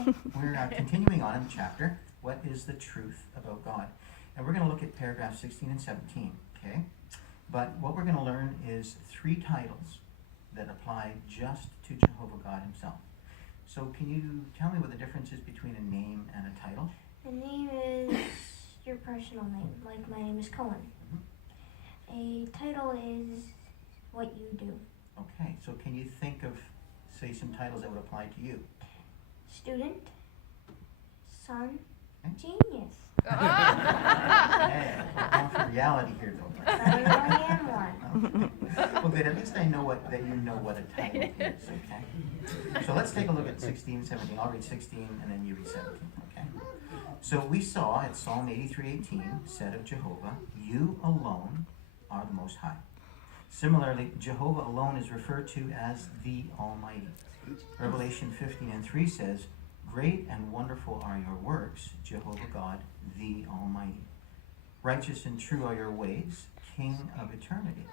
Okay. We're continuing on in the chapter, What is the Truth About God? And we're going to look at paragraphs 16 and 17, okay? But what we're going to learn is 3 titles that apply just to Jehovah God himself. So can you tell me what the difference is between a name and a title? The name is your personal name, like my name is Cohen. A title is what you do. Okay, so can you think of, say, some titles that would apply to you? Student, son, Okay. genius. Hey, we're going for reality here, though. I really am one. Okay. Well, good. At least I know that you know what a title is, okay? So let's take a look at 16, 17. I'll read 16 and then you read 17, okay? So we saw at Psalm 83:18 said of Jehovah, "You alone are the Most High." Similarly, Jehovah alone is referred to as the Almighty. Revelation 15:3 says, "Great and wonderful are your works, Jehovah God, the Almighty. Righteous and true are your ways, King of eternity."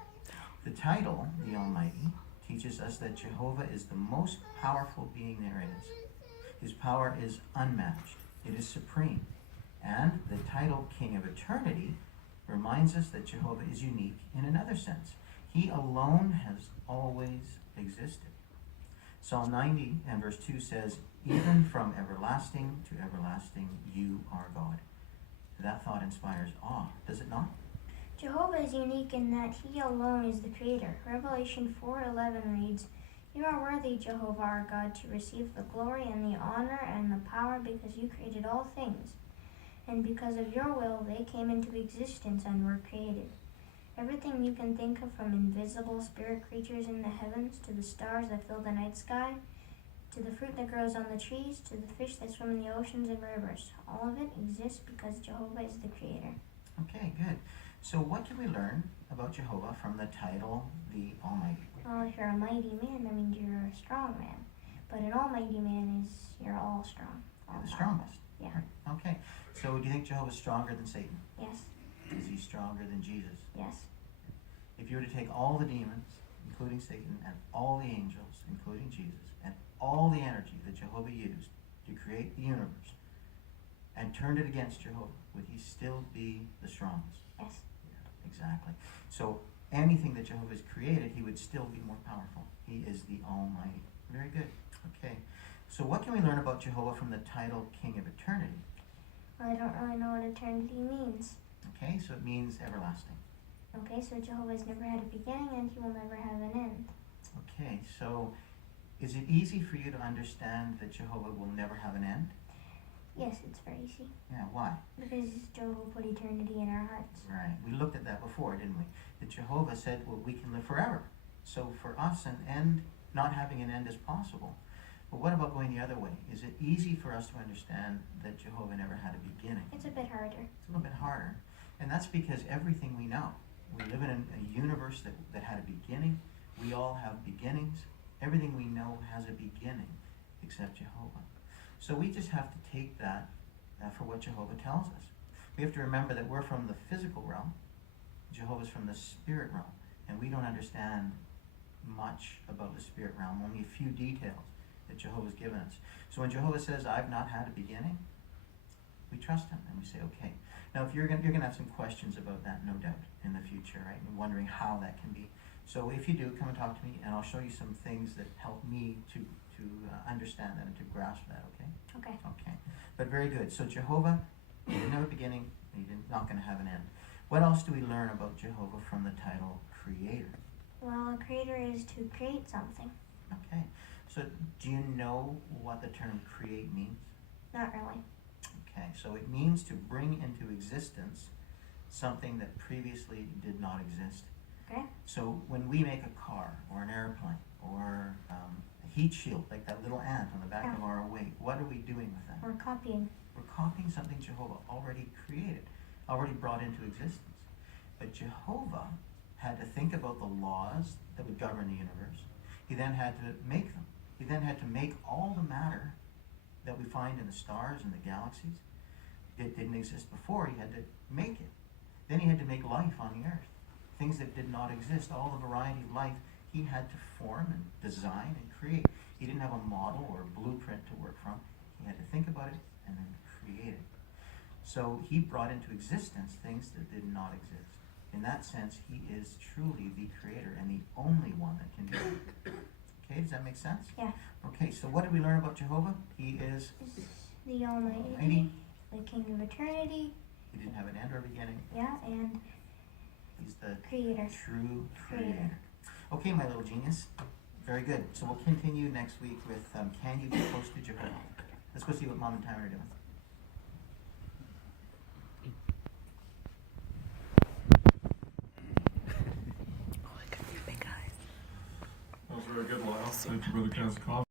The title, the Almighty, teaches us that Jehovah is the most powerful being there is. His power is unmatched. It is supreme. And the title King of eternity reminds us that Jehovah is unique in another sense. He alone has always existed. Psalm 90 and verse 2 says, "Even from everlasting to everlasting, you are God." That thought inspires awe, does it not? Jehovah is unique in that he alone is the creator. Revelation 4:11 reads, "You are worthy, Jehovah our God, to receive the glory and the honor and the power because you created all things. And because of your will, they came into existence and were created." Everything you can think of, from invisible spirit creatures in the heavens to the stars that fill the night sky, to the fruit that grows on the trees, to the fish that swim in the oceans and rivers. All of it exists because Jehovah is the creator. Okay, good. So what can we learn about Jehovah from the title, the Almighty? Well, if you're a mighty man, that means you're a strong man. But an almighty man is you're all strong. You're the strongest. Yeah. Right. Okay. So do you think Jehovah's stronger than Satan? Yes. Is he stronger than Jesus? Yes. If you were to take all the demons, including Satan, and all the angels, including Jesus, and all the energy that Jehovah used to create the universe, and turned it against Jehovah, would he still be the strongest? Yes. Yeah, exactly. So anything that Jehovah has created, he would still be more powerful. He is the Almighty. Very good. Okay. So what can we learn about Jehovah from the title King of Eternity? Well, I don't really know what eternity means. Okay, so it means everlasting. Okay, so Jehovah's never had a beginning and he will never have an end. Okay, so is it easy for you to understand that Jehovah will never have an end? Yes, it's very easy. Yeah, why? Because Jehovah put eternity in our hearts. Right, we looked at that before, didn't we? That Jehovah said, well, we can live forever. So for us, an end, not having an end is possible. But what about going the other way? Is it easy for us to understand that Jehovah never had a beginning? It's a bit harder. It's a little bit harder. And that's because everything we know, we live in a universe that had a beginning. We all have beginnings. Everything we know has a beginning except Jehovah. So we just have to take that for what Jehovah tells us. We have to remember that we're from the physical realm. Jehovah's from the spirit realm. And we don't understand much about the spirit realm, only a few details that Jehovah's given us. So when Jehovah says, "I've not had a beginning," we trust him and we say, okay. Now, if you're going to have some questions about that, no doubt, in the future, right? And wondering how that can be. So if you do, come and talk to me, and I'll show you some things that help me to understand that and to grasp that, okay? Okay. Okay. But very good. So Jehovah, he didn't have a beginning, and he's not going to have an end. What else do we learn about Jehovah from the title Creator? Well, a creator is to create something. Okay. So do you know what the term create means? Not really. Okay, so it means to bring into existence something that previously did not exist. Okay. So when we make a car or an airplane or a heat shield, like that little ant on the back of our weight, what are we doing with that? We're copying. We're copying something Jehovah already created, already brought into existence. But Jehovah had to think about the laws that would govern the universe. He then had to make them. He then had to make all the matter that we find in the stars and the galaxies. It didn't exist before. He had to make it. Then he had to make life on the earth. Things that did not exist, all the variety of life, he had to form and design and create. He didn't have a model or a blueprint to work from. He had to about it and then created. So he brought into existence things that did not exist. In that sense, he is truly the creator and the only one that can do it. Okay, does that make sense? Yeah. Okay, so what did we learn about Jehovah? He is The Almighty, Almighty. the King of Eternity. He didn't have an end or a beginning. Yeah, and He's the Creator. true Creator. creator. Okay, my little genius. Very good. So we'll continue next week with Can You Be Close to Jehovah? Let's go see what Mom and Tyler are doing. That was very good, Lyle. Thank you, Brother Kazakov.